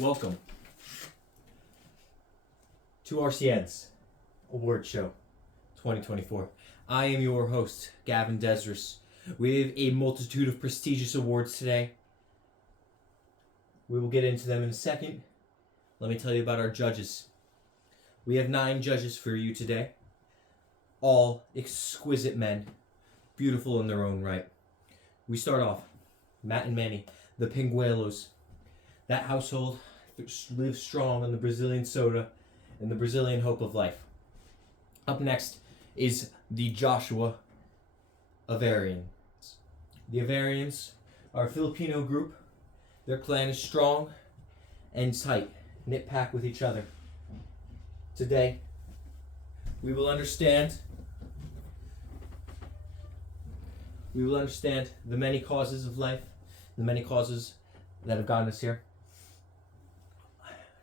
Welcome to RCN's Awards Show 2024. I am your host, Gavin Desris. We have a multitude of prestigious awards today. We will get into them in a second. Let me tell you about our judges. We have 9 judges for you today. All exquisite men, beautiful in their own right. We start off, Matt and Manny, the Pinguelos. That household lives strong on the Brazilian soda and the Brazilian hope of life. Up next is the Joshua Avarians. The Avarians are a Filipino group. Their clan is strong and tight, knit pack with each other. Today, we will understand the many causes of life, the many causes that have gotten us here.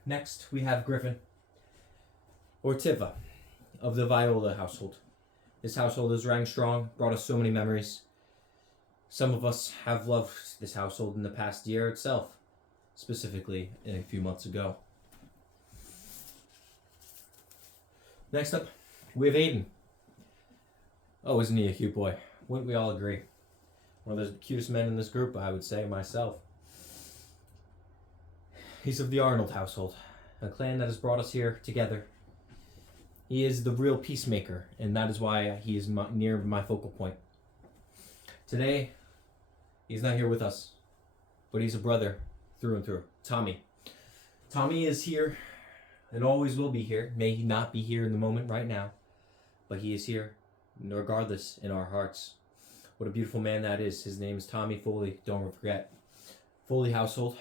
Next, we have Griffin, or Tiva, of the Viola household. This household is rang strong, brought us so many memories. Some of us have loved this household in the past year itself, specifically a few months ago. Next up, we have Aiden. Oh, isn't he a cute boy? Wouldn't we all agree? One of the cutest men in this group, I would say, myself. He's of the Arnold household, a clan that has brought us here together. He is the real peacemaker, and that is why he is near my focal point. Today, he's not here with us, but he's a brother through and through. Tommy. Tommy is here and always will be here. May he not be here in the moment right now, but he is here regardless in our hearts. What a beautiful man that is. His name is Tommy Foley. Don't forget. Foley household.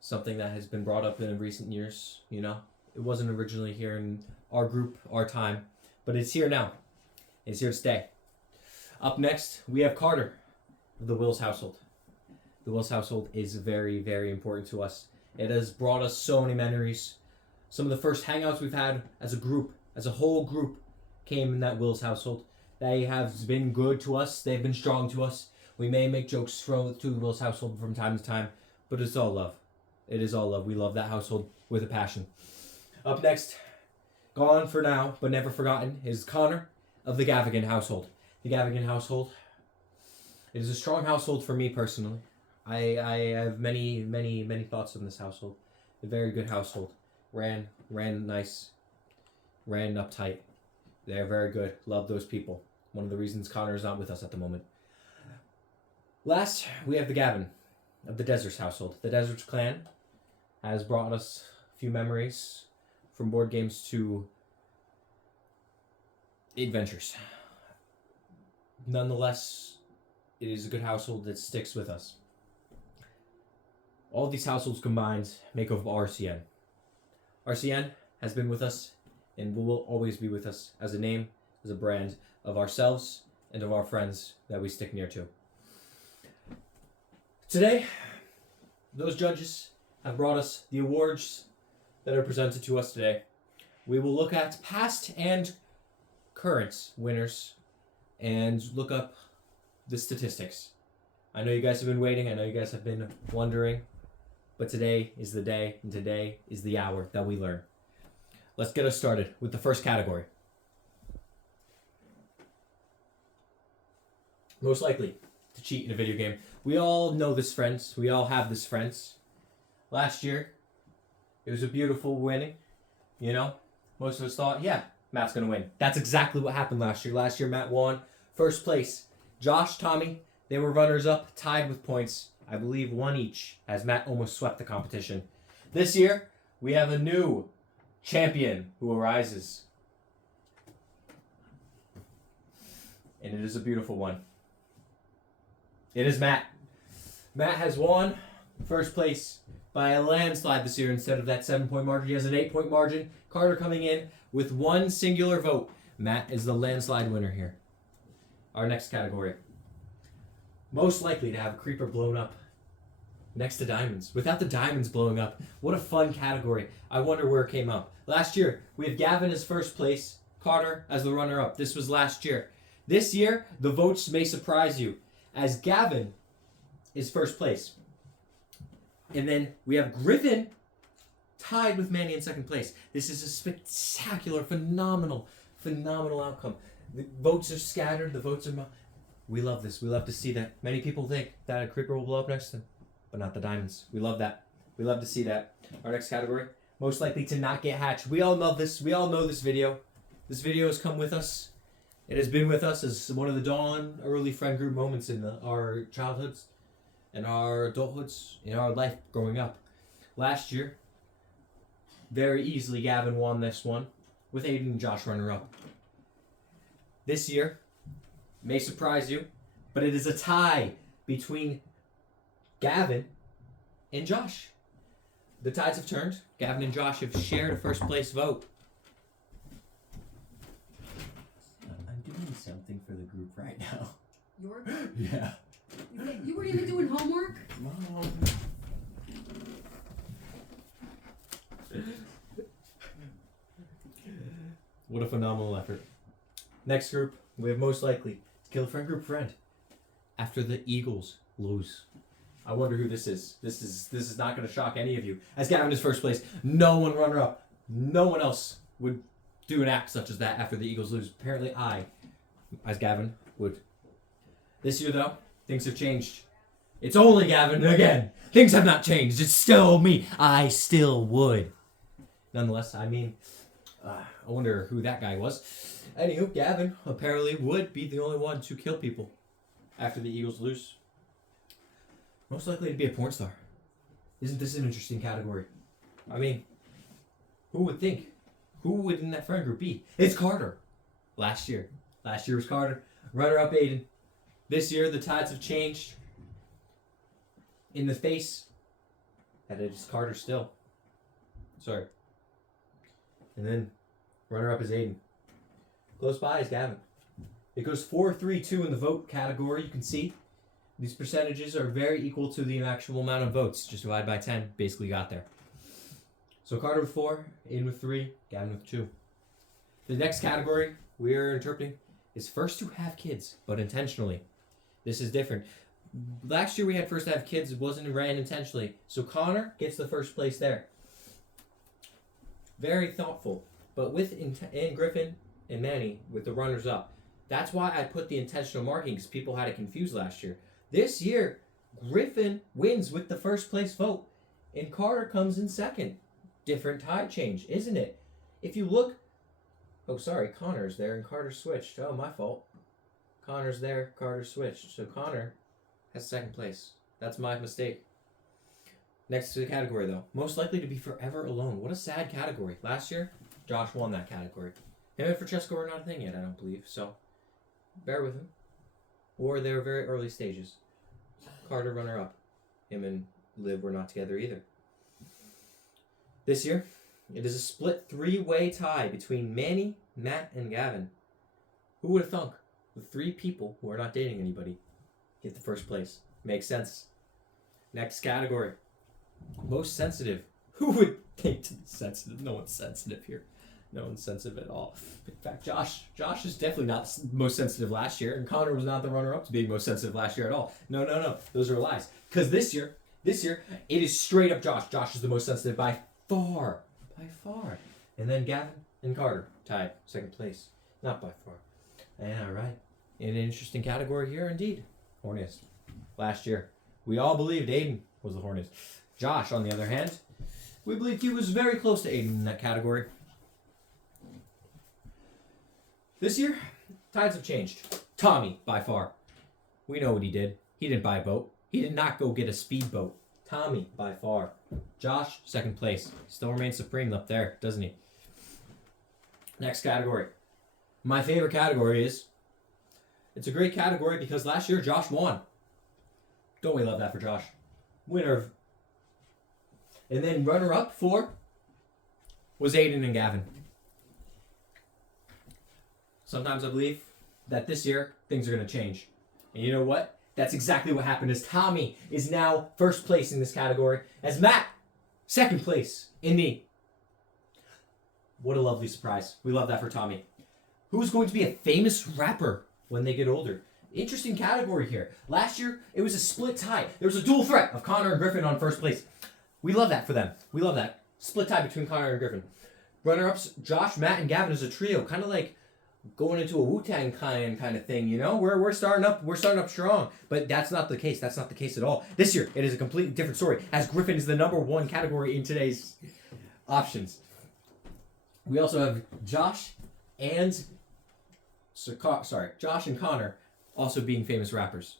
Something that has been brought up in recent years, you know. It wasn't originally here in our group, our time, but it's here now. It's here to stay. Up next, we have Carter of the Wills household. The Wills household is very, very important to us. It has brought us so many memories. Some of the first hangouts we've had as a group, as a whole group, came in that Wills household. They have been good to us. They've been strong to us. We may make jokes to the Wills household from time to time, but it's all love. It is all love. We love that household with a passion. Up next, gone for now, but never forgotten, is Connor of the Gavigan household. The Gavigan household, it is a strong household for me personally. I have many thoughts on this household. A very good household. Ran nice. Ran uptight. They're very good. Love those people. One of the reasons Connor is not with us at the moment. Last, we have the Gavin of the Deserts household. The Deserts clan has brought us a few memories, from board games to adventures. Nonetheless, it is a good household that sticks with us. All of these households combined make up RCN. RCN has been with us and will always be with us as a name, as a brand of ourselves and of our friends that we stick near to. Today, those judges have brought us the awards that are presented to us today. We will look at past and current winners and look up the statistics. I know you guys have been waiting. I know you guys have been wondering. But today is the day, and today is the hour that we learn. Let's get us started with the first category. Most likely to cheat in a video game. We all know this, friends. We all have this, friends. Last year, it was a beautiful winning. You know, most of us thought, yeah, Matt's going to win. That's exactly what happened last year. Last year, Matt won first place. Josh, Tommy, they were runners up, tied with points. I believe one each, as Matt almost swept the competition. This year, we have a new champion who arises. And it is a beautiful one. It is Matt. Matt has won first place by a landslide this year. Instead of that 7-point margin, he has an 8-point margin. Carter coming in with one singular vote. Matt is the landslide winner here. Our next category. Most likely to have a creeper blown up next to diamonds. Without the diamonds blowing up. What a fun category. I wonder where it came up. Last year, we have Gavin as first place, Carter as the runner-up. This was last year. This year, the votes may surprise you, as Gavin is first place. And then we have Griffin tied with Manny in second place. This is a spectacular, phenomenal outcome. The votes are scattered. The votes are... We love this. We love to see that. Many people think that a creeper will blow up next to them, but not the diamonds. We love that. We love to see that. Our next category, most likely to not get hatched. We all love this. We all know this video. This video has come with us. It has been with us as one of the dawn early friend group moments in our childhoods and our adulthoods, in our life growing up. Last year, very easily Gavin won this one with Aiden and Josh runner up. This year, may surprise you, but it is a tie between Gavin and Josh. The tides have turned. Gavin and Josh have shared a first place vote. I'm doing something for the group right now. Your group? Yeah. You weren't even doing homework? Mom. What a phenomenal effort. Next group, we have most likely to kill a friend group friend after the Eagles lose. I wonder who this is. This is not going to shock any of you. As Gavin is first place, no one runner up. No one else would do an act such as that after the Eagles lose. Apparently I, as Gavin, would. This year though, things have changed. It's only Gavin again. Things have not changed. It's still me. I still would. Nonetheless, I mean, I wonder who that guy was. Anywho, Gavin apparently would be the only one to kill people after the Eagles lose. Most likely to be a porn star. Isn't this an interesting category? I mean, who would think? Who would in that friend group be? It's Carter. Last year was Carter. Runner-up Aiden. This year the tides have changed. In the face, that it is Carter still. Sorry. And then runner-up is Aiden. Close by is Gavin. It goes 4-3-2 in the vote category. You can see these percentages are very equal to the actual amount of votes. Just divide by 10, basically got there. So Carter with 4, Aiden with 3, Gavin with 2. The next category we are interpreting is first to have kids, but intentionally. This is different. Last year we had first to have kids. It wasn't ran intentionally. So Connor gets the first place there. Very thoughtful. But with and Griffin and Manny with the runners up. That's why I put the intentional marking, because people had it confused last year. This year, Griffin wins with the first place vote, and Carter comes in second. Different tide change, isn't it? If you look... Oh, sorry, Connor's there, and Carter switched. Oh, my fault. Connor's there, Carter switched. So Connor has second place. That's my mistake. Next to the category, though. Most likely to be forever alone. What a sad category. Last year, Josh won that category. Him and Francesco are not a thing yet, I don't believe, so bear with him. Or they're very early stages. Carter runner-up. Him and Liv were not together either. This year, it is a split three-way tie between Manny, Matt, and Gavin. Who would have thunk? The 3 people who are not dating anybody get the first place. Makes sense. Next category. Most sensitive. Who would think to be sensitive? No one's sensitive here. No one's sensitive at all. In fact, Josh is definitely not the most sensitive last year, and Connor was not the runner-up to being most sensitive last year at all. No. Those are lies. Because this year, it is straight up Josh. Josh is the most sensitive by far. And then Gavin and Carter tied second place. Not by far. Yeah, right. In an interesting category here, indeed. Horniest. Last year, we all believed Aiden was the horniest. Josh, on the other hand, we believed he was very close to Aiden in that category. This year, tides have changed. Tommy, by far. We know what he did. He didn't buy a boat. He did not go get a speedboat. Tommy, by far. Josh, second place. Still remains supreme up there, doesn't he? Next category. My favorite category is... It's a great category because last year Josh won. Don't we love that for Josh? Winner of... And then runner-up for... was Aiden and Gavin. Sometimes I believe that this year, things are going to change. And you know what? That's exactly what happened as Tommy is now first place in this category. As Matt, second place in the... What a lovely surprise. We love that for Tommy. Who's going to be a famous rapper when they get older? Interesting category here. Last year, it was a split tie. There was a dual threat of Connor and Griffin on first place. We love that for them. We love that. Split tie between Connor and Griffin. Runner-ups, Josh, Matt, and Gavin as a trio. Kind of like going into a Wu-Tang Clan kind of thing, you know? We're starting up strong. But that's not the case. That's not the case at all. This year, it is a completely different story, as Griffin is the number one category in today's options. We also have Josh and Connor also being famous rappers.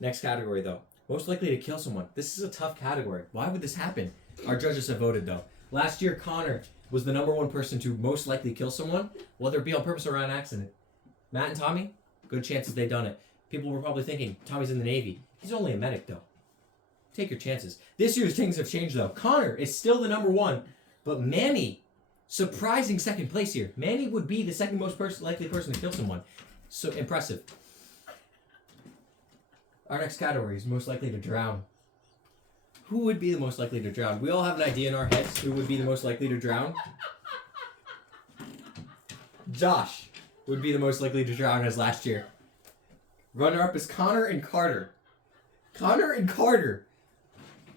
Next category, though. Most likely to kill someone. This is a tough category. Why would this happen? Our judges have voted, though. Last year, Connor was the number one person to most likely kill someone, whether it be on purpose or on accident. Matt and Tommy, good chances they've done it. People were probably thinking, Tommy's in the Navy. He's only a medic, though. Take your chances. This year's things have changed, though. Connor is still the number one, but Manny, surprising second place here. Manny would be the second most likely person to kill someone. So impressive. Our next category is most likely to drown. Who would be the most likely to drown? We all have an idea in our heads who would be the most likely to drown. Josh would be the most likely to drown as last year. Runner-up is Connor and Carter. Connor and Carter.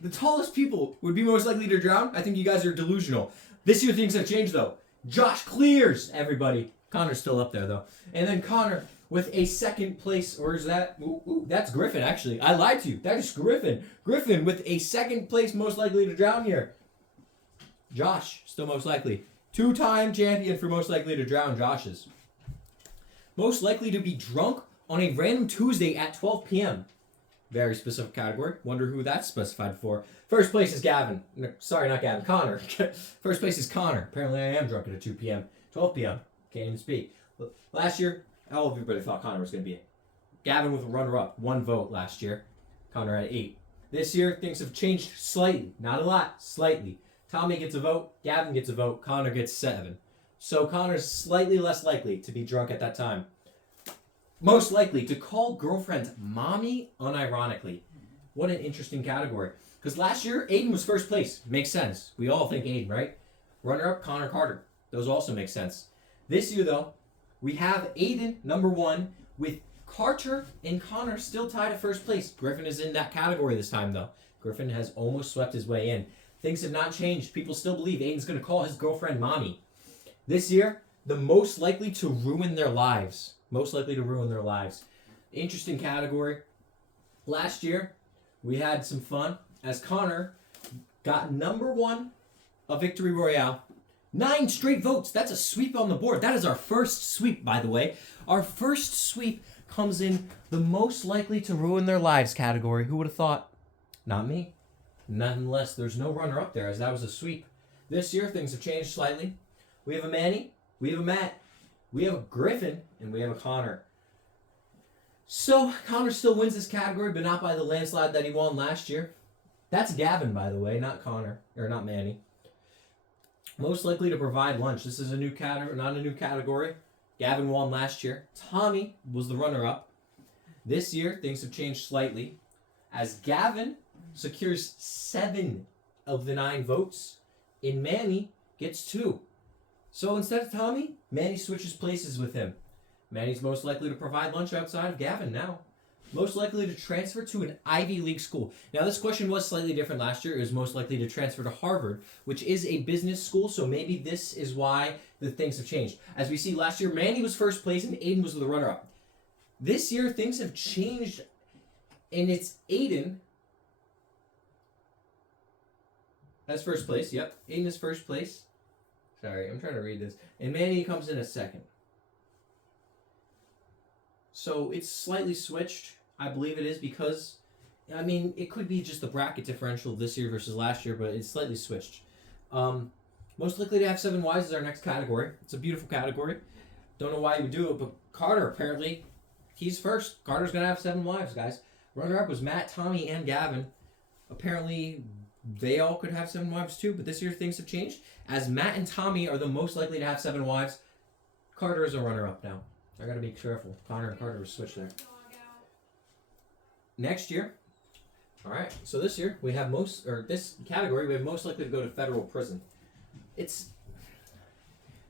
The tallest people would be most likely to drown. I think you guys are delusional. This year things have changed though. Josh clears everybody. Connor's still up there though. And then Connor with a second place, or is that? That's Griffin actually. I lied to you. That is Griffin. Griffin with a second place most likely to drown here. Josh, still most likely. 2-time champion for most likely to drown, Josh is. Most likely to be drunk on a random Tuesday at 12 p.m. Very specific category. Wonder who that's specified for. First place is Gavin. No, sorry, not Gavin. Connor. First place is Connor. Apparently I am drunk at 2 p.m. 12 p.m. Can't even speak. Last year, everybody thought Connor was going to be it. Gavin with a runner-up. 1 vote last year. Connor had 8. This year, things have changed slightly. Not a lot. Slightly. Tommy gets a vote. Gavin gets a vote. Connor gets 7. So Connor's slightly less likely to be drunk at that time. Most likely to call girlfriends mommy unironically. What an interesting category. Because last year, Aiden was first place. Makes sense. We all think Aiden, right? Runner-up, Connor Carter. Those also make sense. This year, though, we have Aiden, number 1, with Carter and Connor still tied at first place. Griffin is in that category this time, though. Griffin has almost swept his way in. Things have not changed. People still believe Aiden's going to call his girlfriend mommy. This year, the most likely to ruin their lives. Most likely to ruin their lives. Interesting category. Last year, we had some fun as Connor got number 1 of Victory Royale. 9 straight votes. That's a sweep on the board. That is our first sweep, by the way. Our first sweep comes in the most likely to ruin their lives category. Who would have thought? Not me. Nonetheless, there's no runner-up there as that was a sweep. This year, things have changed slightly. We have a Manny. We have a Matt. We have a Griffin. And we have a Connor. So, Connor still wins this category, but not by the landslide that he won last year. That's Gavin, by the way, not Connor. Or not Manny. Most likely to provide lunch. This is a new category, not a new category. Gavin won last year. Tommy was the runner-up. This year, things have changed slightly. As Gavin secures 7 of the 9 votes, and Manny gets 2. So instead of Tommy, Manny switches places with him. Manny's most likely to provide lunch outside of Gavin now. Most likely to transfer to an Ivy League school. Now, this question was slightly different last year. It was most likely to transfer to Harvard, which is a business school, so maybe this is why the things have changed. As we see last year, Manny was first place and Aiden was the runner-up. This year, things have changed, and it's Aiden. That's first place, yep. Aiden is first place. Sorry, I'm trying to read this. And Manny comes in a second. So it's slightly switched. I believe it is because, I mean, it could be just the bracket differential this year versus last year, but it's slightly switched. Most likely to have 7 wives is our next category. It's a beautiful category. Don't know why you would do it, but Carter, apparently, he's first. Carter's going to have 7 wives, guys. Runner-up was Matt, Tommy, and Gavin. Apparently, they all could have 7 wives too, but this year things have changed. As Matt and Tommy are the most likely to have 7 wives, Carter is a runner-up now. I gotta be careful. Connor and Carter were switched there. Next year, alright, so this year we have this category, we have most likely to go to federal prison. It's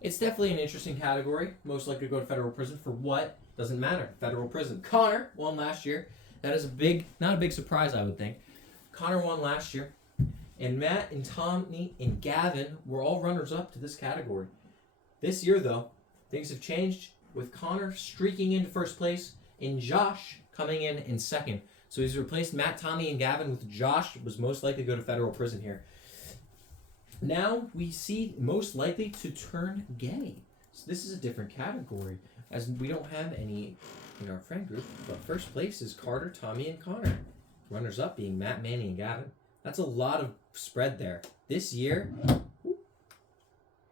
definitely an interesting category. Most likely to go to federal prison for what? Doesn't matter. Federal prison. Connor won last year. That is not a big surprise, I would think. Connor won last year. And Matt and Tommy and Gavin were all runners-up to this category. This year, though, things have changed with Connor streaking into first place and Josh coming in second. So he's replaced Matt, Tommy, and Gavin with Josh, who was most likely to go to federal prison here. Now we see most likely to turn gay. So this is a different category, as we don't have any in our friend group. But first place is Carter, Tommy, and Connor. Runners-up being Matt, Manny, and Gavin. That's a lot of spread there. This year,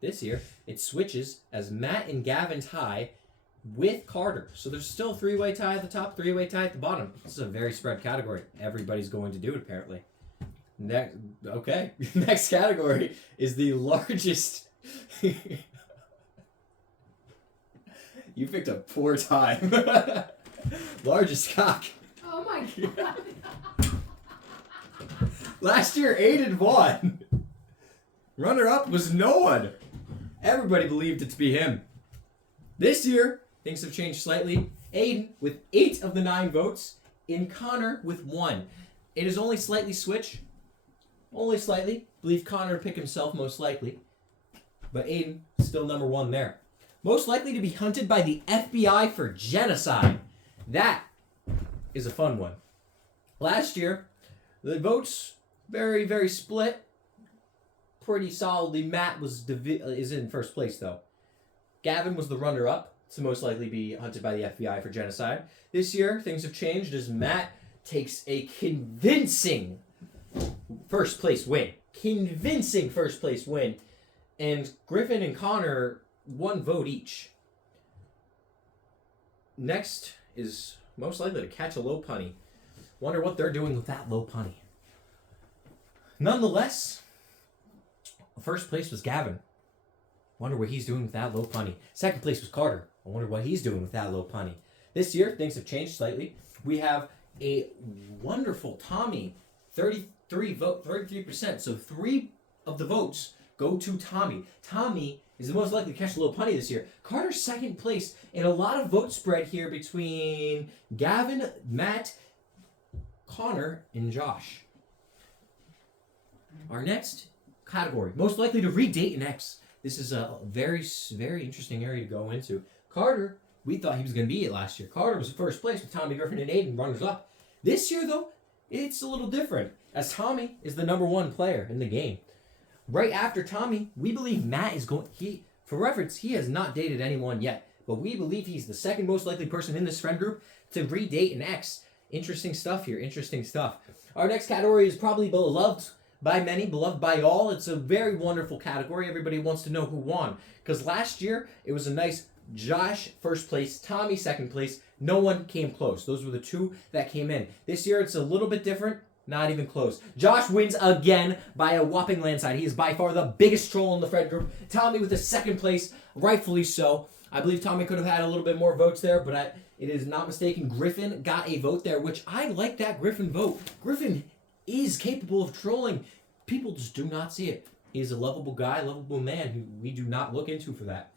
it switches as Matt and Gavin tie with Carter. So there's still a three-way tie at the top, three-way tie at the bottom. This is a very spread category. Everybody's going to do it, apparently. Next category is the largest... You picked a poor time. Largest cock. Oh my god. Last year, Aiden won. Runner-up was no one. Everybody believed it to be him. This year, things have changed slightly. Aiden with 8 of the 9 votes, and Connor with 1. It is only slightly switched. Only slightly. Believe Connor would pick himself most likely. But Aiden, still number 1 there. Most likely to be hunted by the FBI for genocide. That is a fun one. Last year, the votes very, very split. Pretty solidly. Matt is in first place, though. Gavin was the runner-up to most likely be hunted by the FBI for genocide. This year, things have changed as Matt takes a convincing first place win. Convincing first place win. And Griffin and Connor 1 vote each. Next is most likely to catch a low punny. Wonder what they're doing with that low punny. Nonetheless, first place was Gavin. Wonder what he's doing with that low punny. Second place was Carter. I wonder what he's doing with that low punny. This year, things have changed slightly. We have a wonderful Tommy, 33%. So 3 of the votes go to Tommy. Tommy is the most likely to catch a low punny this year. Carter's second place, and a lot of vote spread here between Gavin, Matt, Connor, and Josh. Our next category, most likely to redate an ex. This is a very, very interesting area to go into. Carter, we thought he was going to be it last year. Carter was first place with Tommy, Griffin, and Aiden, runners up. This year, though, it's a little different, as Tommy is the number 1 player in the game. Right after Tommy, we believe Matt is going... For reference, he has not dated anyone yet, but we believe he's the second most likely person in this friend group to redate an ex. Interesting stuff here, interesting stuff. Our next category is probably beloved by many, beloved by all. It's a very wonderful category. Everybody wants to know who won. Because last year, it was a nice Josh first place, Tommy second place. No one came close. Those were the 2 that came in. This year, it's a little bit different. Not even close. Josh wins again by a whopping landslide. He is by far the biggest troll in the friend group. Tommy with the second place, rightfully so. I believe Tommy could have had a little bit more votes there, but it is not mistaken. Griffin got a vote there, which I like that Griffin vote. Griffin is capable of trolling. People just do not see it. He is a lovable guy, lovable man who we do not look into for that.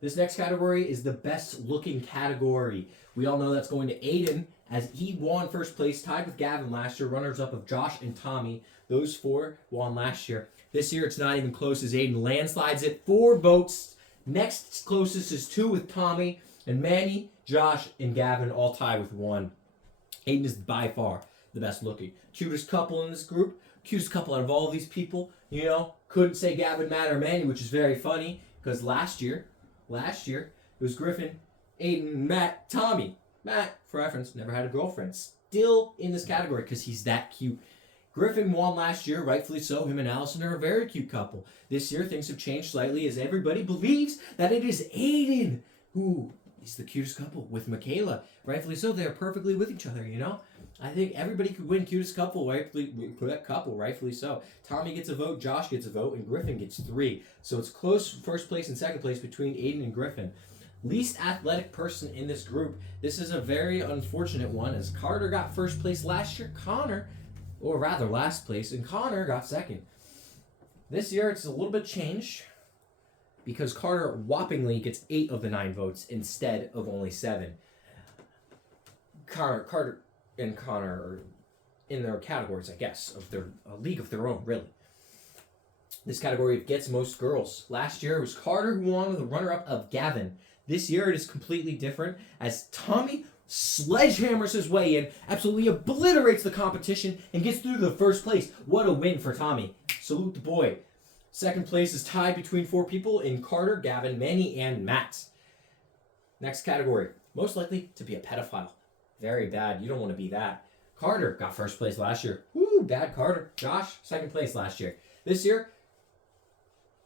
This next category is the best looking category. We all know that's going to Aiden, as he won first place, tied with Gavin last year, runners-up of Josh and Tommy. Those 4 won last year. This year, it's not even close as Aiden landslides it. 4 votes. Next closest is 2 with Tommy, and Manny, Josh, and Gavin all tie with 1. Aiden is by far the best looking. Cutest couple in this group. Cutest couple out of all of these people. You know, couldn't say Gavin, Matt, or Manny, which is very funny, because last year, it was Griffin, Aiden, Matt, Tommy. Matt, for reference, never had a girlfriend. Still in this category because he's that cute. Griffin won last year, rightfully so. Him and Allison are a very cute couple. This year, things have changed slightly as everybody believes that it is Aiden who is the cutest couple with Michaela. Rightfully so. They are perfectly with each other, you know? I think everybody could win cutest couple, rightfully so. Tommy gets a vote, Josh gets a vote, and Griffin gets 3. So it's close first place and second place between Aiden and Griffin. Least athletic person in this group. This is a very unfortunate one, as Carter got first place last year. Last place, and Connor got second. This year, it's a little bit changed because Carter whoppingly gets 8 of the 9 votes instead of only 7. Carter and Connor are in their categories, I guess, of their a league of their own, really. This category gets most girls. Last year it was Carter who won, the runner-up of Gavin. This year it is completely different as Tommy sledgehammers his way in, absolutely obliterates the competition, and gets through to the first place. What a win for Tommy. Salute the boy. Second place is tied between 4 people in Carter, Gavin, Manny, and Matt. Next category. Most likely to be a pedophile. Very bad. You don't want to be that. Carter got first place last year. Woo, bad Carter. Josh, second place last year. This year,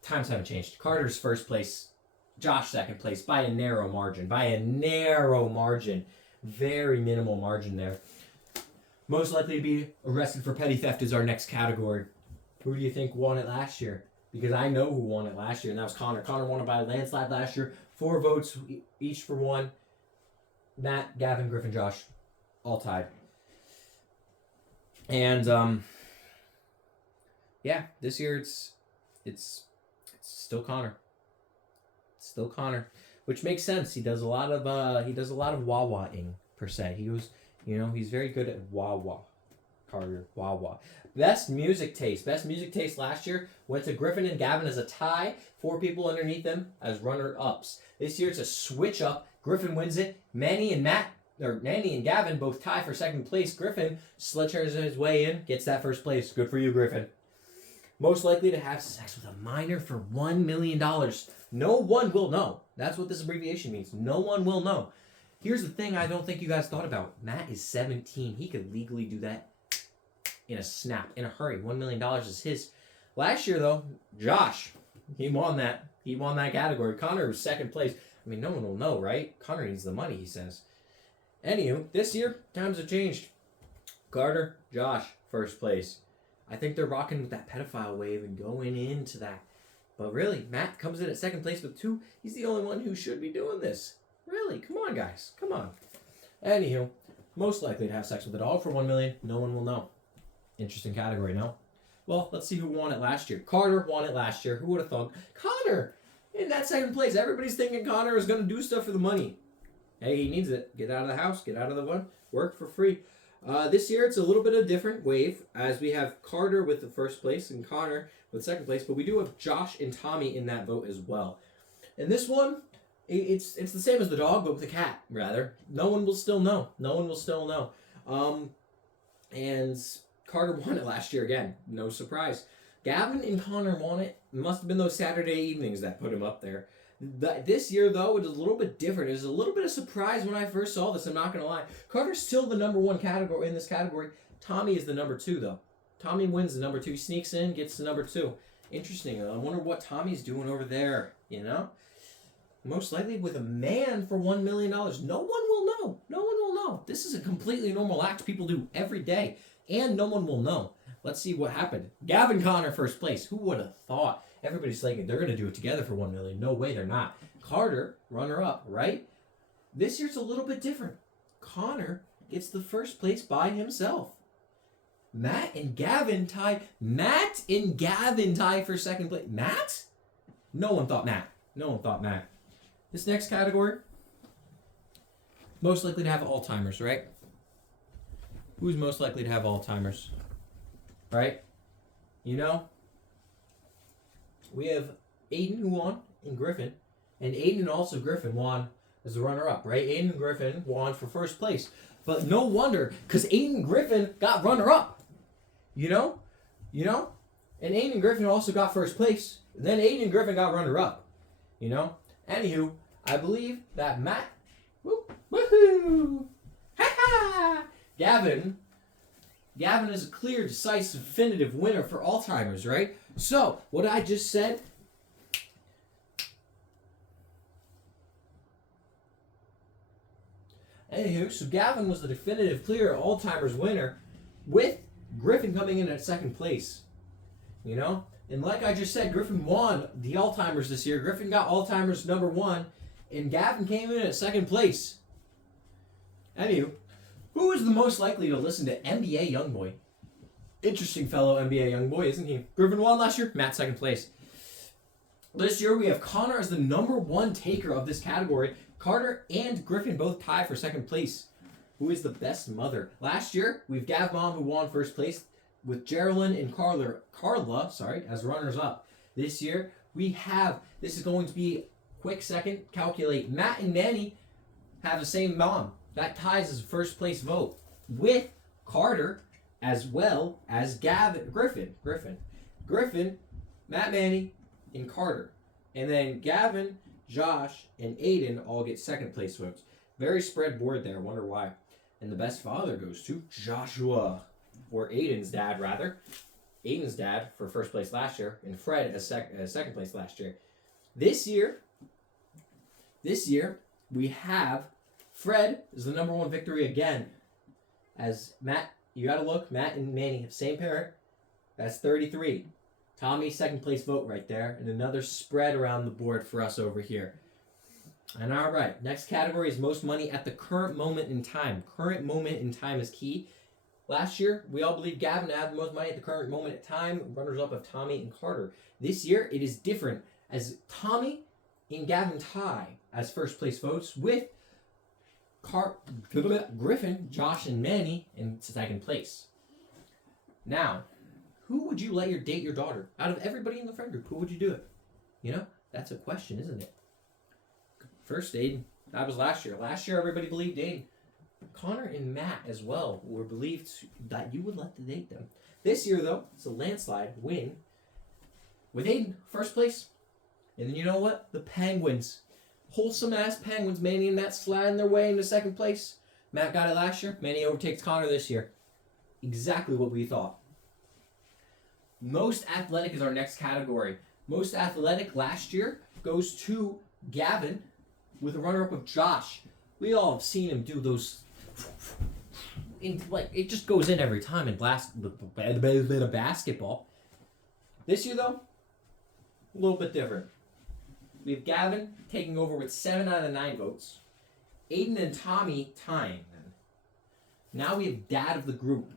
times haven't changed. Carter's first place. Josh second place by a narrow margin. By a narrow margin. Very minimal margin there. Most likely to be arrested for petty theft is our next category. Who do you think won it last year? Because I know who won it last year, and that was Connor. Connor won it by a landslide last year. 4 votes each for 1. Matt, Gavin, Griffin, Josh, all tied. And yeah, this year it's still Connor. It's still Connor, which makes sense. He does a lot of wah-wah-ing per se. He goes, he's very good at wah-wah. Carter, wah-wah. Best music taste last year went to Griffin and Gavin as a tie. 4 people underneath them as runner-ups. This year it's a switch up. Griffin wins it. Manny and Gavin both tie for second place. Griffin sledgehammers his way in, gets that first place. Good for you, Griffin. Most likely to have sex with a minor for $1 million. No one will know. That's what this abbreviation means. No one will know. Here's the thing I don't think you guys thought about. Matt is 17. He could legally do that in a snap, in a hurry. $1 million is his. Last year, though, Josh, he won that. He won that category. Connor was second place. I mean, no one will know, right? Connor needs the money, he says. Anywho, this year, times have changed. Carter, Josh, first place. I think they're rocking with that pedophile wave and going into that. But really, Matt comes in at second place with 2. He's the only one who should be doing this. Really, come on, guys. Come on. Anywho, most likely to have sex with a dog for $1 million. No one will know. Interesting category, no? Well, let's see who won it last year. Carter won it last year. Who would have thought? Connor! In that second place. Everybody's thinking Connor is going to do stuff for the money. Hey, he needs it. Get out of the house. Get out of the one. Work for free. This year, it's a little bit of a different wave, as we have Carter with the first place and Connor with second place, but we do have Josh and Tommy in that vote as well. And this one, it's the same as the dog, but with a cat, rather. No one will still know. No one will still know. And Carter won it last year again. No surprise. Gavin and Connor won it. It must have been those Saturday evenings that put him up there. This year, though, it is a little bit different. It was a little bit of surprise when I first saw this, I'm not going to lie. Carter's still the number 1 category in this category. Tommy is the number 2, though. Tommy wins the number 2. He sneaks in, gets the number 2. Interesting. I wonder what Tommy's doing over there, Most likely with a man for $1 million. No one will know. No one will know. This is a completely normal act people do every day, and no one will know. Let's see what happened. Gavin Connor, first place. Who would have thought? Everybody's thinking they're going to do it together for $1 million. No way, they're not. Carter, runner-up, right? This year's a little bit different. Connor gets the first place by himself. Matt and Gavin tie for second place. Matt? No one thought Matt. This next category, most likely to have Alzheimer's, right? Who's most likely to have Alzheimer's? Right? We have Aiden who won and Griffin. And Aiden and also Griffin won as the runner-up, right? Aiden and Griffin won for first place. But no wonder, because Aiden and Griffin got runner-up. And Aiden and Griffin also got first place. And then Aiden and Griffin got runner-up. Anywho, I believe that Matt, woohoo, ha-ha, Gavin is a clear, decisive, definitive winner for Alzheimer's, right? So, what I just said, anywho, so Gavin was the definitive, clear Alzheimer's winner with Griffin coming in at second place. And like I just said, Griffin won the Alzheimer's this year. Griffin got Alzheimer's number 1, and Gavin came in at second place. Anywho, who is the most likely to listen to NBA Youngboy? Interesting fellow NBA Youngboy, isn't he? Griffin won last year, Matt second place. This year we have Connor as the number 1 taker of this category. Carter and Griffin both tie for second place. Who is the best mother? Last year, we've Gav Mom who won first place. with Geraldine and Carla, as runners-up. This year, this is going to be, quick second, calculate. Matt and Manny have the same mom. That ties as first place vote with Carter as well as Griffin, Matt, Manny, and Carter. And then Gavin, Josh, and Aiden all get second place votes. Very spread board there. Wonder why. And the best father goes to Joshua, or Aiden's dad, rather. Aiden's dad for first place last year, and Fred as second place last year. This year, we have Fred is the number one victory again. As Matt, you gotta look, Matt and Manny have same parent. That's 33. Tommy, second place vote right there. And another spread around the board for us over here. And all right, next category is most money at the current moment in time. Current moment in time is key. Last year, we all believe Gavin had the most money at the current moment in time. Runners up of Tommy and Carter. This year, it is different, as Tommy and Gavin tie as first place votes with Griffin, Josh, and Manny in second place. Now, who would you let date your daughter? Out of everybody in the friend group, who would you do it? You know, that's a question, isn't it? First, Aiden. That was last year. Last year, everybody believed Aiden. Connor and Matt as well were believed that you would let date them. This year, though, it's a landslide win with Aiden, first place. And then you know what? The Penguins. Wholesome-ass Penguins. Manny and Matt sliding their way into second place. Matt got it last year. Manny overtakes Connor this year. Exactly what we thought. Most athletic is our next category. Most athletic last year goes to Gavin with a runner-up of Josh. We all have seen him do those. It just goes in every time in basketball. This year, though, a little bit different. We have Gavin taking over with 7 out of 9 votes. Aiden and Tommy tying them. Now we have dad of the group.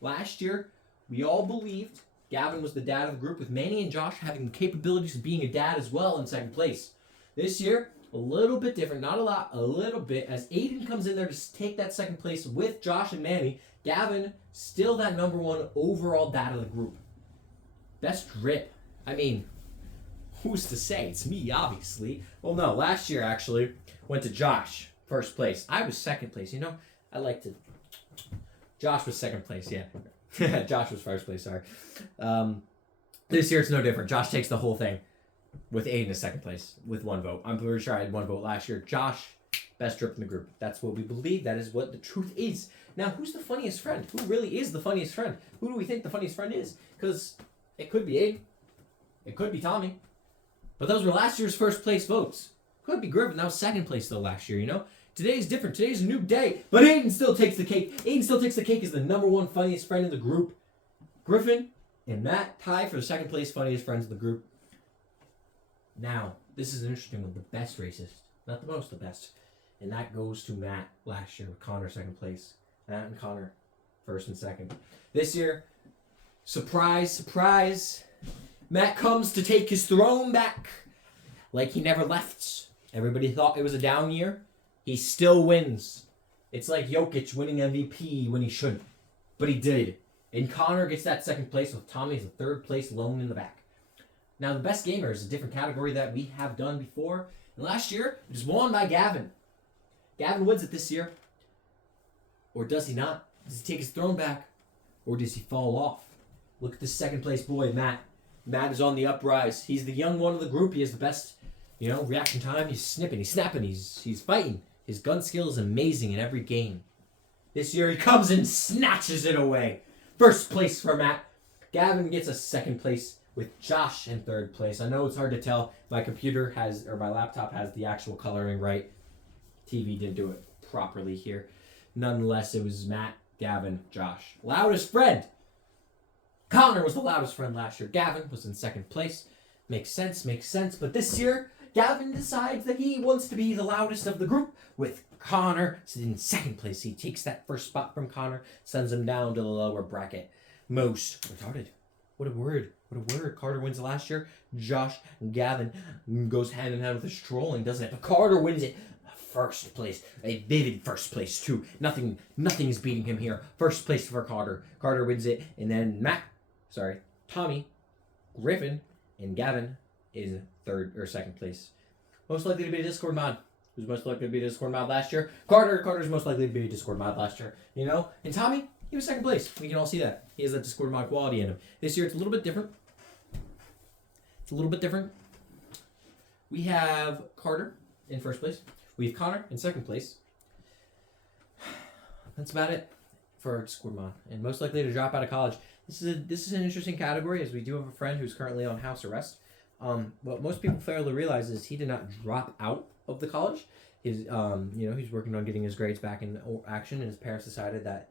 Last year, we all believed Gavin was the dad of the group, with Manny and Josh having the capabilities of being a dad as well in second place. This year, a little bit different. Not a lot, a little bit. As Aiden comes in there to take that second place with Josh and Manny, Gavin still that number one overall dad of the group. Best drip. I mean, who's to say? It's me, obviously. Well, no, last year actually went to Josh, first place. I was second place. You know, I like to. Josh was second place, yeah. Josh was first place, sorry. This year it's no different. Josh takes the whole thing with Aiden in second place with 1 vote. I'm pretty sure I had 1 vote last year. Josh, best drip in the group. That's what we believe. That is what the truth is. Now, who's the funniest friend? Who really is the funniest friend? Who do we think the funniest friend is? Because it could be Aiden. It could be Tommy. But those were last year's first place votes. Could be Griffin. That was second place though last year, you know? Today's different. Today's a new day. But Aiden still takes the cake. Aiden still takes the cake as the number one funniest friend in the group. Griffin and Matt tie for the second place funniest friends in the group. Now, this is an interesting one. The best racist. Not the most, the best. And that goes to Matt last year with Connor second place. Matt and Connor first and second. This year, surprise, surprise, Matt comes to take his throne back like he never left. Everybody thought it was a down year. He still wins. It's like Jokic winning MVP when he shouldn't. But he did. And Connor gets that second place with Tommy as a third place lone in the back. Now, the best gamer is a different category that we have done before. And last year, it was won by Gavin. Gavin wins it this year. Or does he not? Does he take his throne back? Or does he fall off? Look at this second place boy, Matt. Matt is on the uprise. He's the young one of the group. He has the best, reaction time. He's snipping, he's snapping, he's fighting. His gun skill is amazing in every game. This year he comes and snatches it away. First place for Matt. Gavin gets a second place with Josh in third place. I know it's hard to tell. My laptop has the actual coloring right. TV didn't do it properly here. Nonetheless, it was Matt, Gavin, Josh. Loudest friend. Connor was the loudest friend last year. Gavin was in second place. Makes sense. But this year, Gavin decides that he wants to be the loudest of the group with Connor in second place. He takes that first spot from Connor, sends him down to the lower bracket. Most retarded. What a word. Carter wins last year. Josh and Gavin goes hand in hand with his trolling, doesn't it? But Carter wins it first place, a vivid first place too. Nothing is beating him here. First place for Carter. Carter wins it, and then Tommy, Griffin, and Gavin is third or second place. Most likely to be a Discord mod. Who's most likely to be a Discord mod last year? Carter. Carter's most likely to be a Discord mod last year. You know? And Tommy, he was second place. We can all see that. He has that Discord mod quality in him. This year it's a little bit different. We have Carter in first place. We have Connor in second place. That's about it for our Discord mod. And most likely to drop out of college. This is an interesting category, as we do have a friend who's currently on house arrest. What most people fail to realize is he did not drop out of the college. He's working on getting his grades back in action, and his parents decided that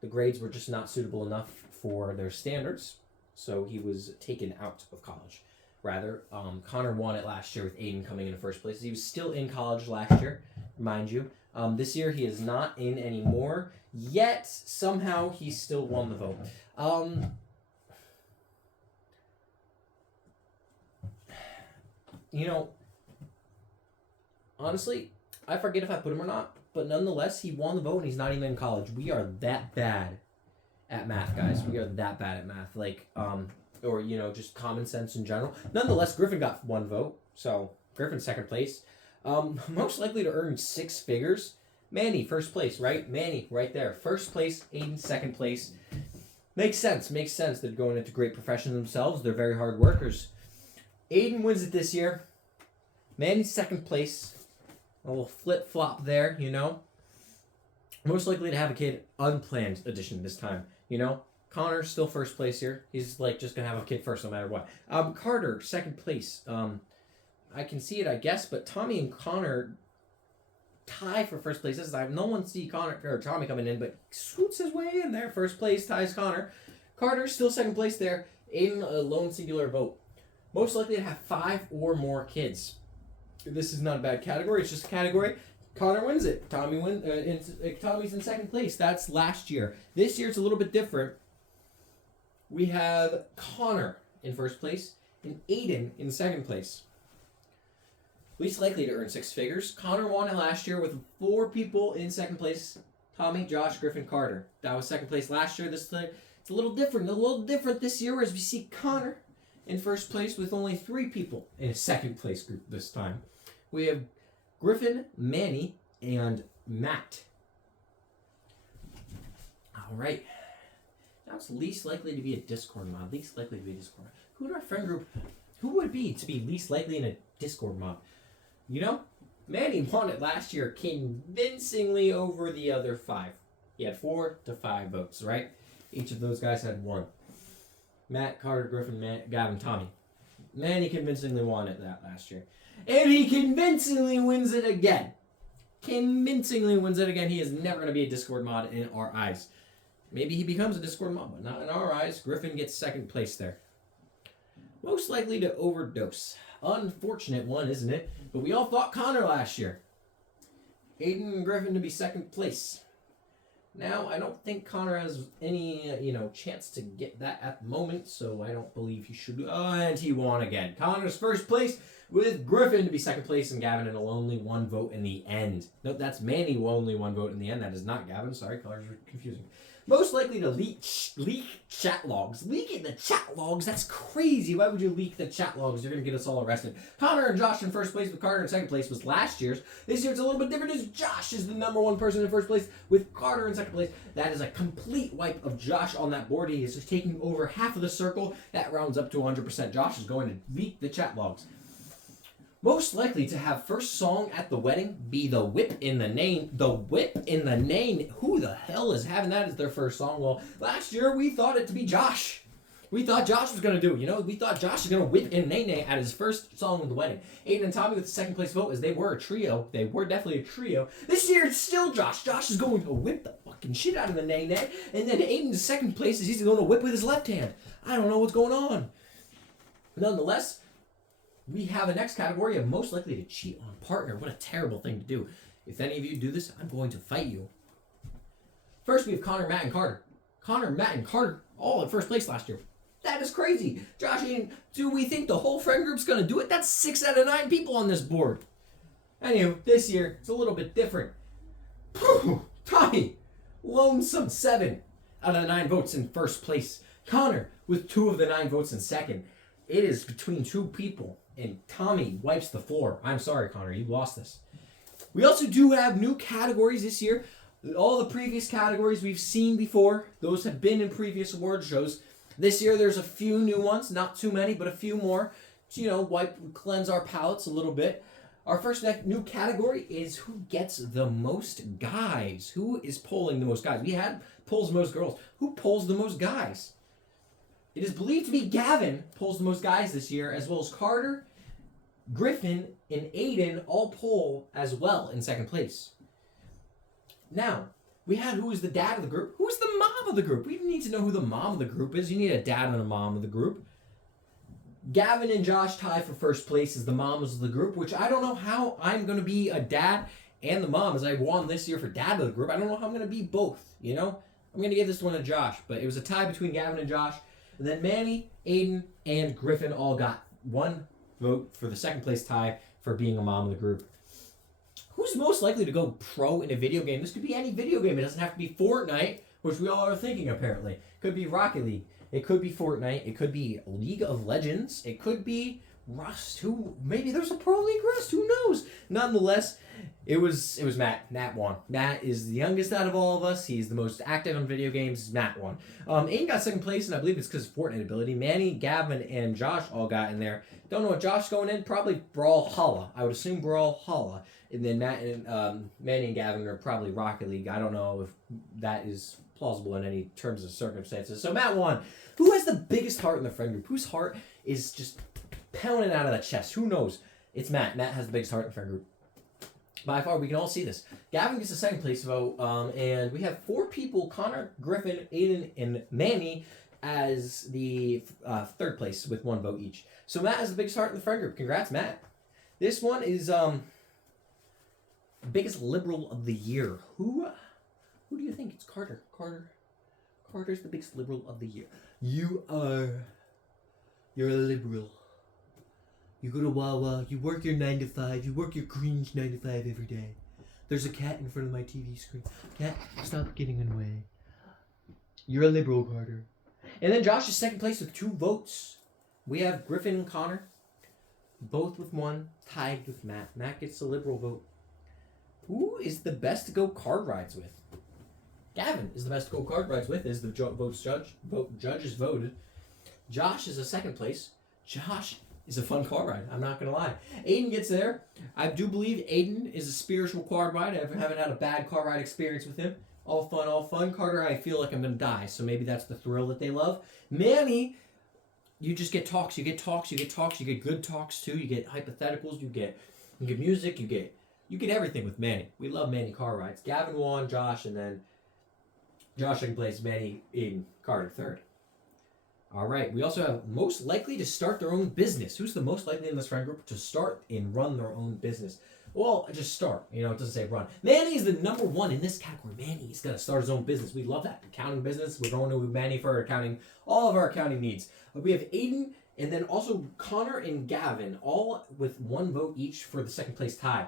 the grades were just not suitable enough for their standards, so he was taken out of college. Rather, Connor won it last year with Aiden coming in first place. He was still in college last year, mind you. This year he is not in anymore, yet somehow he still won the vote. Honestly, I forget if I put him or not, but nonetheless, he won the vote and he's not even in college. We are that bad at math, guys. We are that bad at math. Just common sense in general. Nonetheless, Griffin got one vote, so Griffin's second place. Most likely to earn 6 figures. Manny, first place, right? Manny, right there. First place, Aiden, second place. Makes sense. They're going into great professions themselves. They're very hard workers. Aiden wins it this year. Manny's second place. A little flip-flop there, you know. Most likely to have a kid, unplanned addition this time, you know. Connor's still first place here. He's just going to have a kid first no matter what. Carter, second place. I can see it, I guess, but Tommy and Connor tie for first place. No one see Tommy coming in, but scoots his way in there. First place ties Connor. Carter's still second place there. Aiden, a lone singular vote. Most likely to have 5 or more kids. This is not a bad category. It's just a category. Connor wins it. Tommy's in second place. That's last year. This year it's a little bit different. We have Connor in first place and Aiden in second place. Least likely to earn 6 figures. Connor won it last year with 4 people in second place. Tommy, Josh, Griffin, Carter. That was second place last year. It's a little different this year, as we see Connor in first place with only 3 people in a second place group this time. We have Griffin, Manny, and Matt. All right. Now it's least likely to be a Discord mod. Who in our friend group, who would it be to be least likely in a Discord mod? You know, Manny won it last year convincingly over the other 5. He had 4 to 5 votes, right? Each of those guys had 1. Matt, Carter, Griffin, Gavin, Tommy. Manny convincingly won it that last year. And he convincingly wins it again. He is never going to be a Discord mod in our eyes. Maybe he becomes a Discord mod, but not in our eyes. Griffin gets second place there. Most likely to overdose. Unfortunate one, isn't it? But we all thought Connor last year. Aiden and Griffin to be second place. Now, I don't think Connor has any, chance to get that at the moment, so I don't believe he should. And he won again. Connor's first place with Griffin to be second place and Gavin and only 1 vote in the end. Nope, that's Manny only 1 vote in the end. That is not Gavin. Sorry, colors are confusing. Most likely to leak chat logs. Leaking the chat logs? That's crazy. Why would you leak the chat logs? You're going to get us all arrested. Connor and Josh in first place with Carter in second place was last year's. This year it's a little bit different as Josh is the number 1 person in first place with Carter in second place. That is a complete wipe of Josh on that board. He is just taking over half of the circle. That rounds up to 100%. Josh is going to leak the chat logs. Most likely to have first song at the wedding be The Whip in the Name. The Whip in the Name. Who the hell is having that as their first song? Well, last year we thought it to be Josh. We thought Josh was going to do it. We thought Josh was going to whip in Nene at his first song of the wedding. Aiden and Tommy with the second place vote, as they were a trio. They were definitely a trio. This year it's still Josh. Josh is going to whip the fucking shit out of the Nene. And then Aiden's second place is he's going to whip with his left hand. I don't know what's going on. Nonetheless, we have a next category of most likely to cheat on partner. What a terrible thing to do. If any of you do this, I'm going to fight you. First, we have Connor, Matt, and Carter. Connor, Matt, and Carter all in first place last year. That is crazy. Josh, do we think the whole friend group's going to do it? That's 6 out of 9 people on this board. Anywho, this year, it's a little bit different. Tommy, lonesome 7 out of the 9 votes in first place. Connor with 2 of the 9 votes in second. It is between 2 people, and Tommy wipes the floor. I'm sorry, Connor, you lost this. We also do have new categories this year. All the previous categories we've seen before. Those have been in previous award shows. This year there's a few new ones, not too many, but a few more to, cleanse our palates a little bit. Our first new category is who gets the most guys. Who is polling the most guys? We had polls the most girls. Who polls the most guys? It is believed to be Gavin polls the most guys this year, as well as Carter, Griffin, and Aiden all poll as well in second place. Now, we had who is the dad of the group. Who's the mom of the group? We need to know who the mom of the group is. You need a dad and a mom of the group. Gavin and Josh tie for first place as the moms of the group, which I don't know how I'm going to be a dad and the mom, as I won this year for dad of the group. I don't know how I'm going to be both, I'm going to give this one to Josh, but it was a tie between Gavin and Josh. And then Manny, Aiden, and Griffin all got 1 vote for the second place tie for being a mom of the group. Who's most likely to go pro in a video game? This could be any video game. It doesn't have to be Fortnite, which we all are thinking apparently. It could be Rocket League. It could be Fortnite. It could be League of Legends. It could be Rust. Maybe there's a Pro League Rust. Who knows? Nonetheless, it was Matt. Matt won. Matt is the youngest out of all of us. He's the most active on video games. Matt won. Aiden got second place, and I believe it's because of Fortnite ability. Manny, Gavin, and Josh all got in there. Don't know what Josh going in. Probably Brawlhalla. I would assume Brawlhalla. And then Matt and Manny and Gavin are probably Rocket League. I don't know if that is plausible in any terms of circumstances. So Matt won. Who has the biggest heart in the friend group? Whose heart is just pounding out of that chest? Who knows? It's Matt. Matt has the biggest heart in the friend group. By far, we can all see this. Gavin gets the second place vote, and we have 4 people, Connor, Griffin, Aiden, and Manny, as the third place with 1 vote each. So Matt has the biggest heart in the friend group. Congrats, Matt. This one is biggest liberal of the year. Who do you think? It's Carter. Carter's the biggest liberal of the year. You're a liberal. You go to Wawa, you work your 9 to 5, you work your cringe 9 to 5 every day. There's a cat in front of my TV screen. Cat, stop getting in the way. You're a liberal, Carter. And then Josh is second place with 2 votes. We have Griffin and Connor, both with 1, tied with Matt. Matt gets the liberal vote. Who is the best to go card rides with? Gavin is the best to go card rides with, as the judges voted. Josh is a second place. Josh is a fun car ride. I'm not going to lie. Aiden gets there. I do believe Aiden is a spiritual car ride. I haven't had a bad car ride experience with him. All fun, all fun. Carter, I feel like I'm going to die, so maybe that's the thrill that they love. Manny, you just get talks. You get talks. You get talks. You get good talks, too. You get hypotheticals. You get music. You get everything with Manny. We love Manny car rides. Gavin won, Josh, and then Josh second place, Manny, Aiden, Carter third. All right. We also have most likely to start their own business. Who's the most likely in this friend group to start and run their own business? Well, just start. It doesn't say run. Manny is the number 1 in this category. Manny's going to start his own business. We love that. Accounting business. We're going to Manny for our accounting, all of our accounting needs. We have Aiden and then also Connor and Gavin, all with 1 vote each for the second place tie.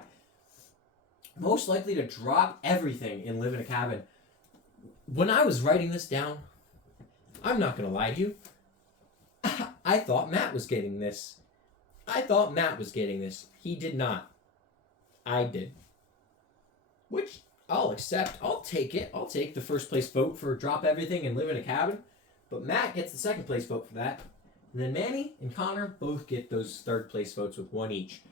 Most likely to drop everything and live in a cabin. When I was writing this down, I'm not going to lie to you, I thought Matt was getting this. He did not. I did. Which I'll accept. I'll take it. I'll take the first place vote for drop everything and live in a cabin. But Matt gets the second place vote for that. And then Manny and Connor both get those third place votes with 1 each.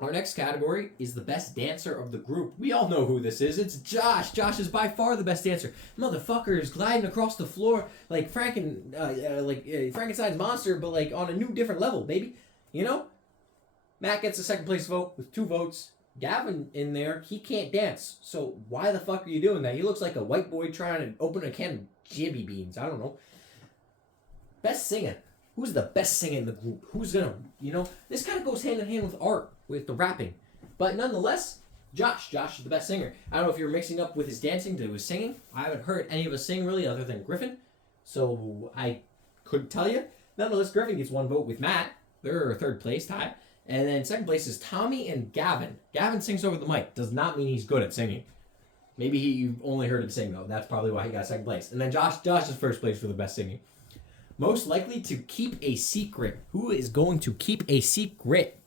Our next category is the best dancer of the group. We all know who this is. It's Josh. Josh is by far the best dancer. Motherfucker is gliding across the floor like Frankenstein's monster, but like on a new, different level, baby. Matt gets the second place vote with 2 votes. Gavin in there, he can't dance. So why the fuck are you doing that? He looks like a white boy trying to open a can of jibby beans. I don't know. Best singer. Who's the best singer in the group? Who's gonna, this kind of goes hand in hand with art, with the rapping. But nonetheless, Josh is the best singer. I don't know if you're mixing up with his dancing to his singing. I haven't heard any of us sing really other than Griffin. So I couldn't tell you. Nonetheless, Griffin gets 1 vote with Matt. They're third place tie. And then second place is Tommy and Gavin. Gavin sings over the mic. Does not mean he's good at singing. Maybe you only heard him sing, though. That's probably why he got second place. And then Josh is first place for the best singing. Most likely to keep a secret. Who is going to keep a secret?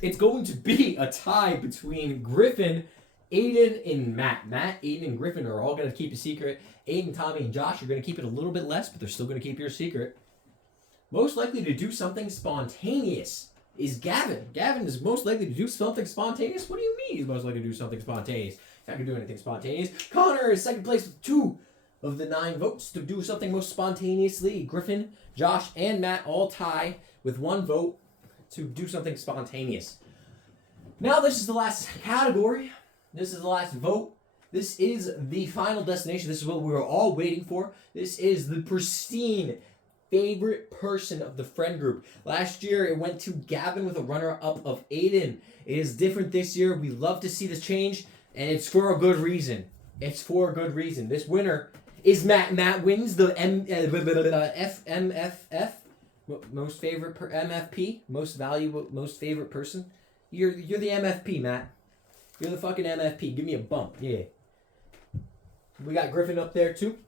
It's going to be a tie between Griffin, Aiden, and Matt. Matt, Aiden, and Griffin are all going to keep a secret. Aiden, Tommy, and Josh are going to keep it a little bit less, but they're still going to keep your secret. Most likely to do something spontaneous is Gavin. Gavin is most likely to do something spontaneous. What do you mean he's most likely to do something spontaneous? He's not going to do anything spontaneous. Connor is second place with 2 of the 9 votes to do something most spontaneously. Griffin, Josh, and Matt all tie with 1 vote to do something spontaneous. Now this is the last category. This is the last vote. This is the final destination. This is what we were all waiting for. This is the pristine favorite person of the friend group. Last year, it went to Gavin with a runner-up of Aiden. It is different this year. We love to see this change, and it's for a good reason. It's for a good reason. This winner is Matt. Matt wins the FMFF, most favorite MFP, most valuable, most favorite person. You're the MFP, Matt. You're the fucking MFP. Give me a bump. Yeah. We got Griffin up there, too.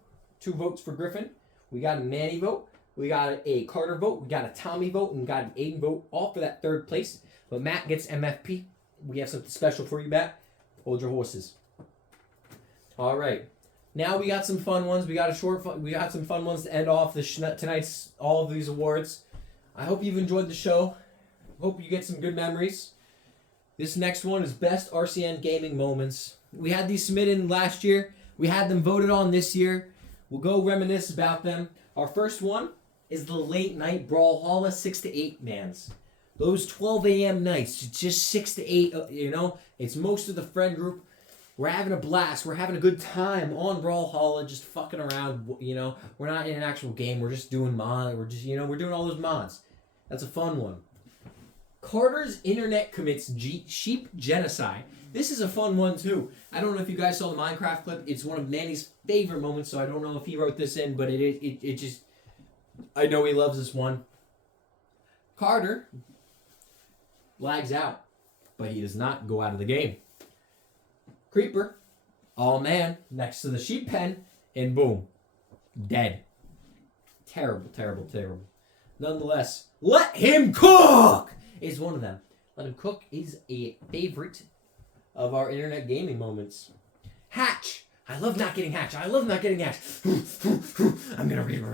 2 votes for Griffin. We got a Manny vote. We got a Carter vote. We got a Tommy vote. And we got an Aiden vote. All for that 3rd place. But Matt gets MFP. We have something special for you, Matt. Hold your horses. All right. Now we got some fun ones. We got some fun ones to end off tonight's all of these awards. I hope you've enjoyed the show. Hope you get some good memories. This next one is Best RCN Gaming Moments. We had these submitted last year. We had them voted on this year. We'll go reminisce about them. Our first one is the late night Brawlhalla 6 to 8 mans. Those 12 a.m. nights, just 6 to 8, it's most of the friend group. We're having a blast. We're having a good time on Brawlhalla, just fucking around, We're not in an actual game. We're just doing mods. We're just, we're doing all those mods. That's a fun one. Carter's internet commits sheep genocide. This is a fun one, too. I don't know if you guys saw the Minecraft clip. It's one of Manny's favorite moments, so I don't know if he wrote this in, but it just... I know he loves this one. Carter lags out, but he does not go out of the game. Creeper, all man, next to the sheep pen, and boom, dead. Terrible, terrible, terrible. Nonetheless, let him cook is one of them. Let him cook is a favorite of our internet gaming moments. Hatch. I love not getting hatch. I'm gonna read.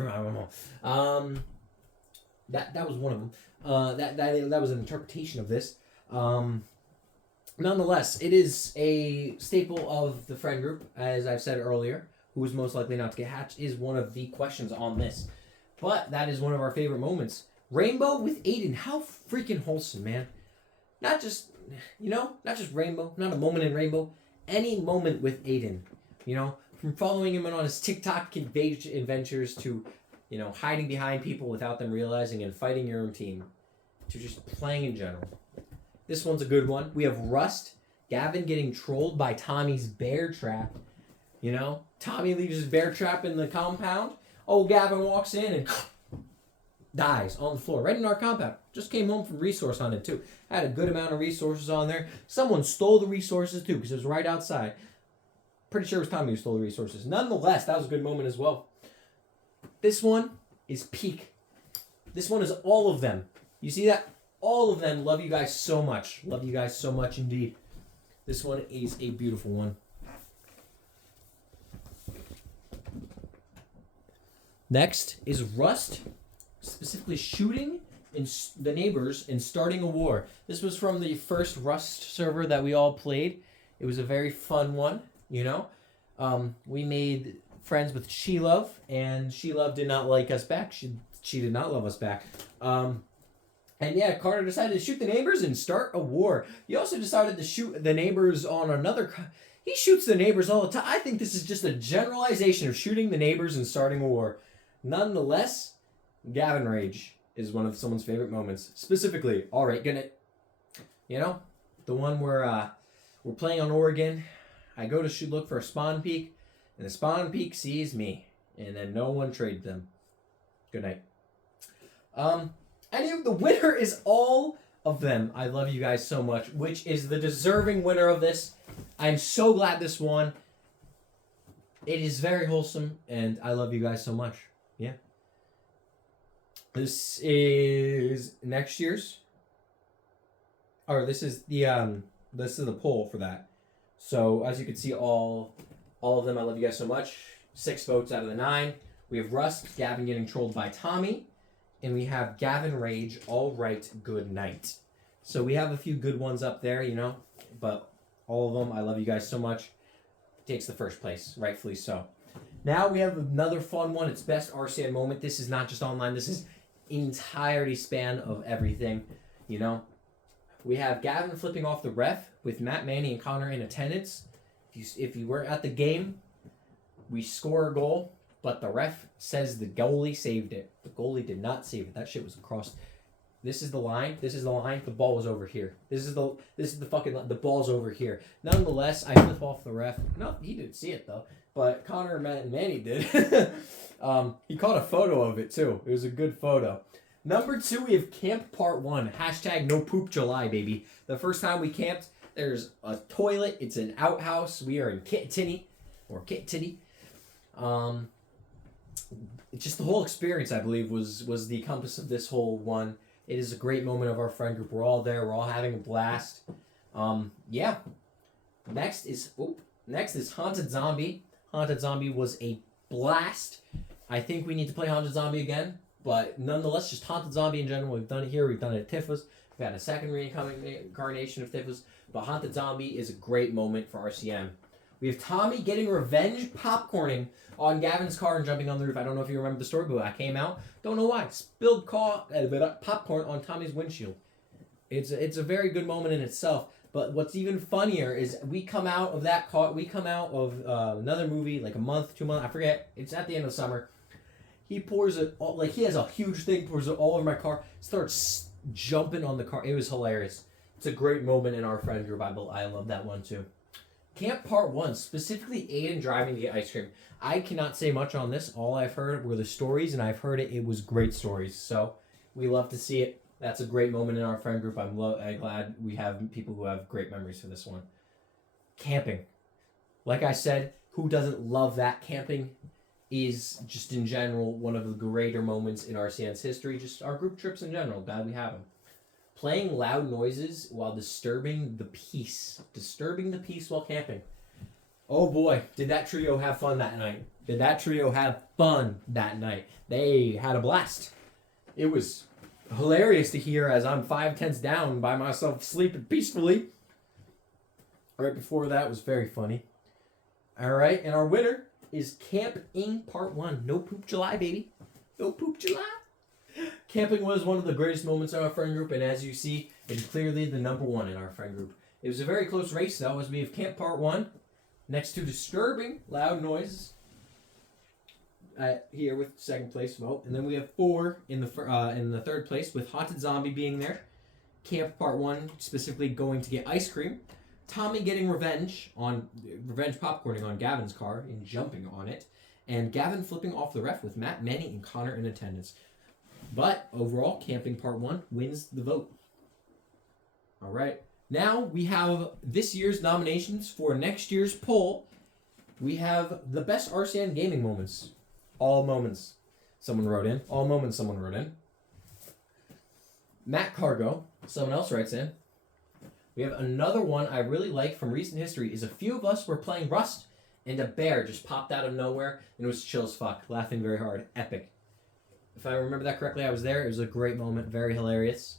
That was one of them. That was an interpretation of this. Nonetheless, it is a staple of the friend group, as I've said earlier. Who is most likely not to get hatched is one of the questions on this. But that is one of our favorite moments. Rainbow with Aiden. How freaking wholesome, man. Not just Rainbow. Not a moment in Rainbow. Any moment with Aiden. From following him on his TikTok adventures to, hiding behind people without them realizing and fighting your own team to just playing in general. This one's a good one. We have Rust. Gavin getting trolled by Tommy's bear trap. Tommy leaves his bear trap in the compound. Oh, Gavin walks in and dies on the floor right in our compound. Just came home from resource hunting too. Had a good amount of resources on there. Someone stole the resources too because it was right outside. Pretty sure it was Tommy who stole the resources. Nonetheless, that was a good moment as well. This one is peak. This one is all of them. You see that? All of them love you guys so much. Love you guys so much indeed. This one is a beautiful one. Next is Rust, specifically shooting the neighbors and starting a war. This was from the first Rust server that we all played. It was a very fun one, We made friends with She-Love, and She-Love did not like us back. She did not love us back. And yeah, Carter decided to shoot the neighbors and start a war. He also decided to shoot the neighbors on another... He shoots the neighbors all the time. I think this is just a generalization of shooting the neighbors and starting a war. Nonetheless, Gavin Rage is one of someone's favorite moments. Specifically, all right, the one where we're playing on Oregon. I go to look for a spawn peak, and the spawn peak sees me, and then no one traded them. Good night. The winner is all of them. I love you guys so much, which is the deserving winner of this. I'm so glad this won. It is very wholesome, and I love you guys so much. Yeah. This is next year's. Or this is the poll for that. So as you can see, all of them, I love you guys so much. 6 votes out of the 9. We have Rust, Gavin getting trolled by Tommy, and we have Gavin Rage, all right, good night. So we have a few good ones up there, you know, but all of them, I love you guys so much. Takes the first place, rightfully so. Now we have another fun one. It's best RCN moment. This is not just online. This is entirety span of everything, you know. We have Gavin flipping off the ref with Matt, Manny, and Connor in attendance. If you were at the game, we score a goal, but the ref says the goalie saved it. The goalie did not save it. That shit was across. This is the line. This is the line. The ball was over here. This is the fucking line. The ball's over here. Nonetheless, I flip off the ref. No, he didn't see it though. But Connor and Manny did. He caught a photo of it too. It was a good photo. Number 2, we have Camp Part 1. Hashtag No Poop July, baby. The first time we camped, there's a toilet. It's an outhouse. We are in Kittitty. Just the whole experience, I believe, was the compass of this whole one. It is a great moment of our friend group. We're all there. We're all having a blast. Yeah. Next is Haunted Zombie. Haunted Zombie was a blast. I think we need to play Haunted Zombie again. But nonetheless, just Haunted Zombie in general. We've done it here. We've done it at Tifa's. We've had a second reincarnation of Tifa's. But Haunted Zombie is a great moment for RCM. We have Tommy getting revenge popcorning on Gavin's car and jumping on the roof. I don't know if you remember the story, but I came out. Don't know why. Spilled popcorn on Tommy's windshield. It's a very good moment in itself. But what's even funnier is we come out of that car. We come out of another movie like a month, 2 months. I forget. It's at the end of summer. He pours it all, like he has a huge thing, pours it all over my car, starts jumping on the car. It was hilarious. It's a great moment in our friend group. I love that one too. Camp Part 1, specifically Aiden driving to get ice cream. I cannot say much on this. All I've heard were the stories, and I've heard it was great stories. So we love to see it. That's a great moment in our friend group. I'm glad we have people who have great memories for this one. Camping. Like I said, who doesn't love that? Camping is just in general one of the greater moments in RCN's history. Just our group trips in general. Glad we have them. Playing loud noises while disturbing the peace. Disturbing the peace while camping. Oh boy, did that trio have fun that night. They had a blast. It was hilarious to hear as I'm 5/10 down by myself sleeping peacefully. Right before that was very funny. Alright, and our winner is Camping Part 1. No Poop July, baby. No Poop July. Camping was one of the greatest moments in our friend group, and as you see, it's clearly the number 1 in our friend group. It was a very close race, though, as we have Camp Part 1 next to Disturbing Loud Noises here with second place vote, and then we have 4 in the third place with Haunted Zombie being there. Camp Part 1 specifically going to get ice cream. Tommy getting revenge popcorning on Gavin's car and jumping on it, and Gavin flipping off the ref with Matt, Manny, and Connor in attendance. But overall, Camping Part 1 wins the vote. All right. Now we have this year's nominations for next year's poll. We have the best RCN gaming moments. All moments, someone wrote in. All moments, someone wrote in. Matt Cargo, someone else writes in. We have another one I really like from recent history is a few of us were playing Rust and a bear just popped out of nowhere and it was chill as fuck. Laughing very hard. Epic. If I remember that correctly, I was there. It was a great moment. Very hilarious.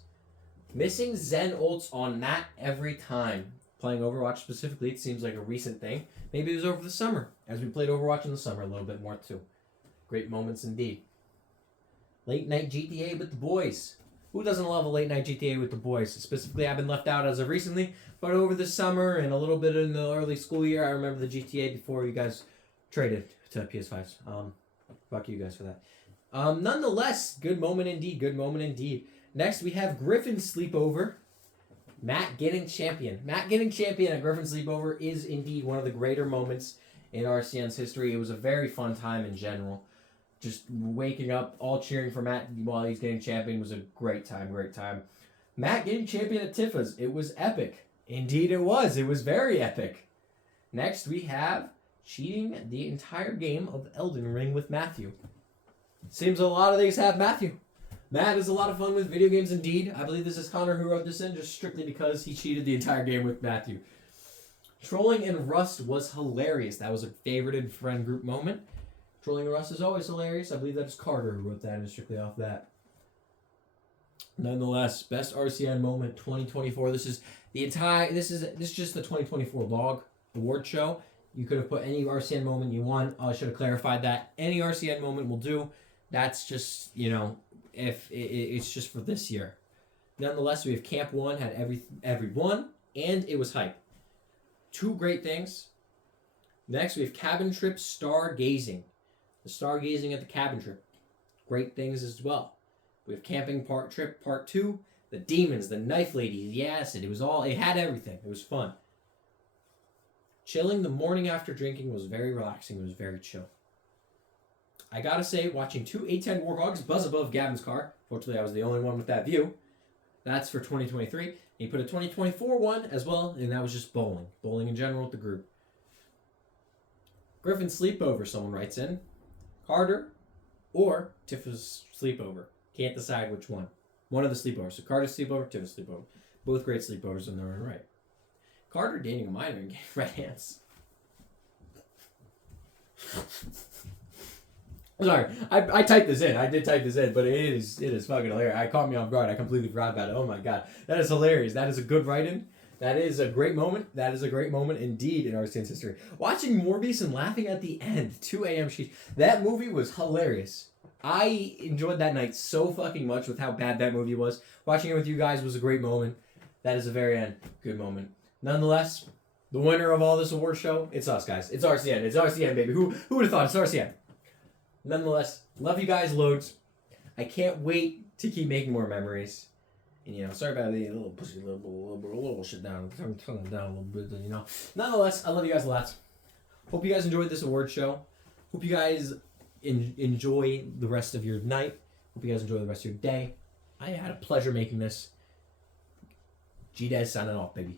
Missing Zen ults on Matt every time. Playing Overwatch specifically, it seems like a recent thing. Maybe it was over the summer, as we played Overwatch in the summer a little bit more too. Great moments indeed. Late night GTA with the boys. Who doesn't love a late night GTA with the boys? Specifically, I've been left out as of recently, but over the summer and a little bit in the early school year, I remember the GTA before you guys traded to PS5s. Fuck you guys for that. Nonetheless, good moment indeed. Good moment indeed. Next, we have Griffin Sleepover. Matt getting champion. Matt getting champion at Griffin Sleepover is indeed one of the greater moments in RCN's history. It was a very fun time in general. just waking up, all cheering for Matt while he's getting champion was a great time, great time. Matt getting champion at Tifa's, it was epic. Indeed it was. It was very epic. Next we have cheating the entire game of Elden Ring with Matthew. Seems a lot of these have Matthew. Matt is a lot of fun with video games indeed. I believe this is Connor who wrote this in just strictly because he cheated the entire game with Matthew. Trolling and Rust was hilarious. That was a favorited friend group moment. Trolling and Rust is always hilarious. I believe that is Carter who wrote that and strictly off that. Nonetheless, best RCN moment 2024. This is just the 2024 log award show. You could have put any RCN moment you want. I should have clarified that. Any RCN moment will do. That's just, if it's just for this year. Nonetheless, we have Camp 1 had everyone, and it was hype. Two great things. Next, we have Cabin Trip Stargazing. The stargazing at the cabin trip. Great things as well. We have Camping Trip Part 2. The demons, the knife ladies, the acid. It had everything. It was fun. Chilling the morning after drinking was very relaxing. It was very chill. I gotta say, watching two A10 Warhogs buzz above Gavin's car. Fortunately, I was the only one with that view. That's for 2023. He put a 2024 one as well, and that was just bowling. Bowling in general with the group. Griffin's sleepover, someone writes in. Carter or Tifa's sleepover. Can't decide which one. One of the sleepovers. So Carter's sleepover, Tifa's sleepover. Both great sleepovers in their own right. Carter dating a minor and getting red hands. Sorry, I typed this in. I did type this in, but it is fucking hilarious. I caught me off guard. I completely forgot about it. Oh my god. That is hilarious. That is a good write-in. That is a great moment. That is a great moment indeed in RCN's history. Watching Morbius and laughing at the end. 2 a.m. That movie was hilarious. I enjoyed that night so fucking much with how bad that movie was. Watching it with you guys was a great moment. That is a very end. Good moment. Nonetheless, the winner of all this award show, it's us, guys. It's RCN. It's RCN, baby. Who would have thought? It's RCN. Nonetheless, love you guys loads. I can't wait to keep making more memories. And, sorry about the little pussy, little shit down. I'm turning it down a little bit, Nonetheless, I love you guys lots. Hope you guys enjoyed this award show. Hope you guys enjoy the rest of your night. Hope you guys enjoy the rest of your day. I had a pleasure making this. G-Dez signing off, baby.